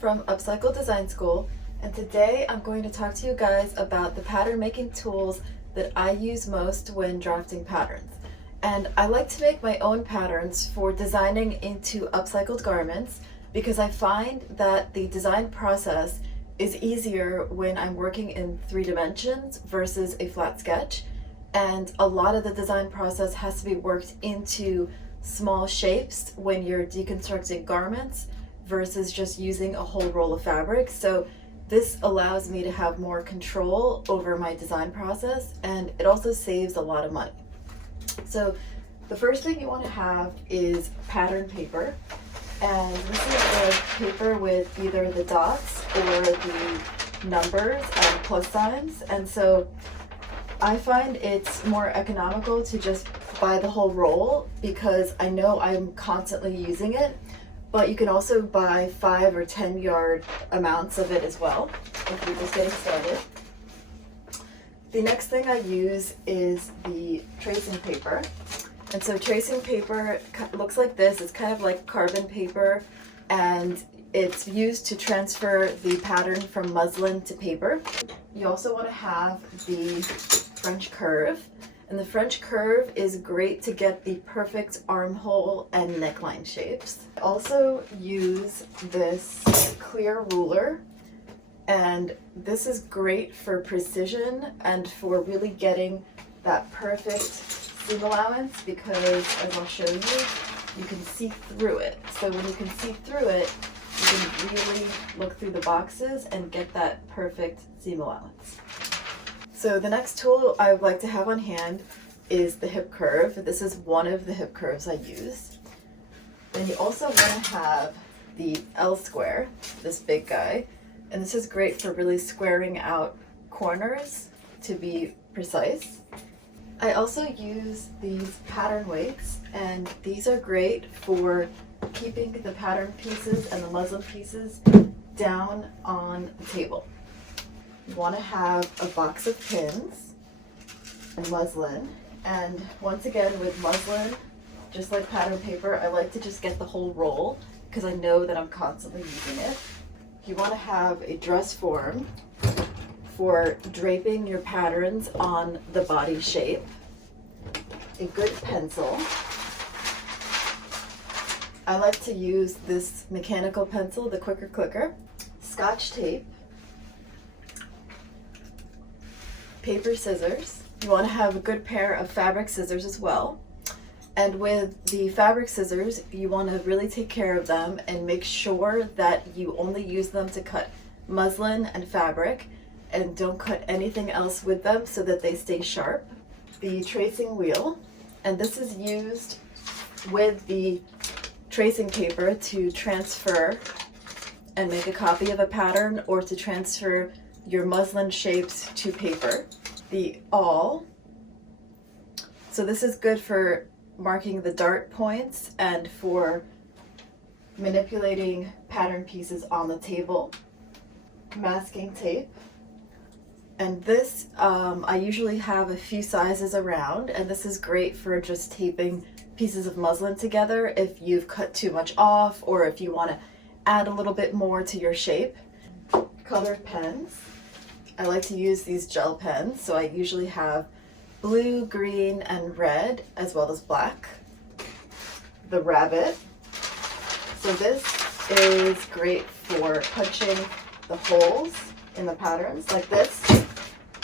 from Upcycle Design School, and today I'm going to talk to you guys about the pattern making tools that I use most when drafting patterns. And I like to make my own patterns for designing into upcycled garments because I find that the design process is easier when I'm working in 3 dimensions versus a flat sketch. And a lot of the design process has to be worked into small shapes when you're deconstructing garments versus just using a whole roll of fabric. So this allows me to have more control over my design process, and it also saves a lot of money. So the first thing you want to have is pattern paper, and this is the paper with either the dots or the numbers and plus signs. And so I find it's more economical to just buy the whole roll because I know I'm constantly using it, but you can also buy 5 or 10 yard amounts of it as well if you're just getting started. The next thing I use is the tracing paper. And so tracing paper looks like this. It's kind of like carbon paper, and it's used to transfer the pattern from muslin to paper. You also want to have the French curve, and the French curve is great to get the perfect armhole and neckline shapes. I also use this clear ruler, and this is great for precision and for really getting that perfect seam allowance because, as I'll show you, you can see through it. So when you can see through it, you can really look through the boxes and get that perfect seam allowance. So the next tool I would like to have on hand is the hip curve. This is one of the hip curves I use. Then you also want to have the L square, this big guy, and this is great for really squaring out corners to be precise. I also use these pattern weights, and these are great for keeping the pattern pieces and the muslin pieces down on the table. You want to have a box of pins and muslin, and once again with muslin, just like pattern paper, I like to just get the whole roll because I know that I'm constantly using it. You want to have a dress form for draping your patterns on the body shape, a good pencil. I like to use this mechanical pencil, the Quicker Clicker, Scotch tape, paper scissors. You want to have a good pair of fabric scissors as well. And with the fabric scissors, you want to really take care of them and make sure that you only use them to cut muslin and fabric, and don't cut anything else with them so that they stay sharp. The tracing wheel, and this is used with the tracing paper to transfer and make a copy of a pattern or to transfer your muslin shapes to paper. The awl, so this is good for marking the dart points and for manipulating pattern pieces on the table. Masking tape, and this I usually have a few sizes around, and this is great for just taping pieces of muslin together if you've cut too much off or if you want to add a little bit more to your shape. Colored pens. I like to use these gel pens, so I usually have blue, green, and red, as well as black. The rabbit. So this is great for punching the holes in the patterns like this.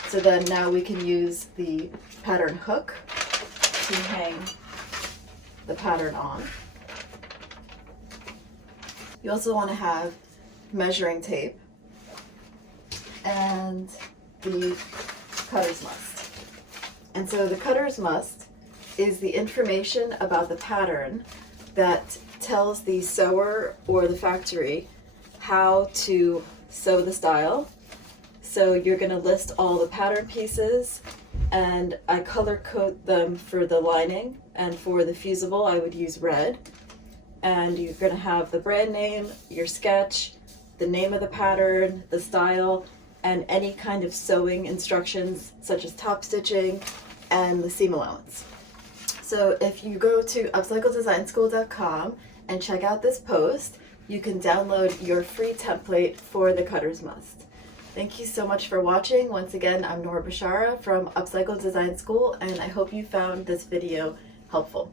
So then now we can use the pattern hook to hang the pattern on. You also want to have measuring tape and the cutter's must. And so the cutter's must is the information about the pattern that tells the sewer or the factory how to sew the style. So you're going to list all the pattern pieces, and I color code them for the lining, and for the fusible I would use red. And you're going to have the brand name, your sketch, the name of the pattern, the style, and any kind of sewing instructions such as top stitching and the seam allowance. So if you go to upcycledesignschool.com and check out this post, you can download your free template for the Cutter's Must. Thank you so much for watching. Once again, I'm Nora Bashara from Upcycled Design School, and I hope you found this video helpful.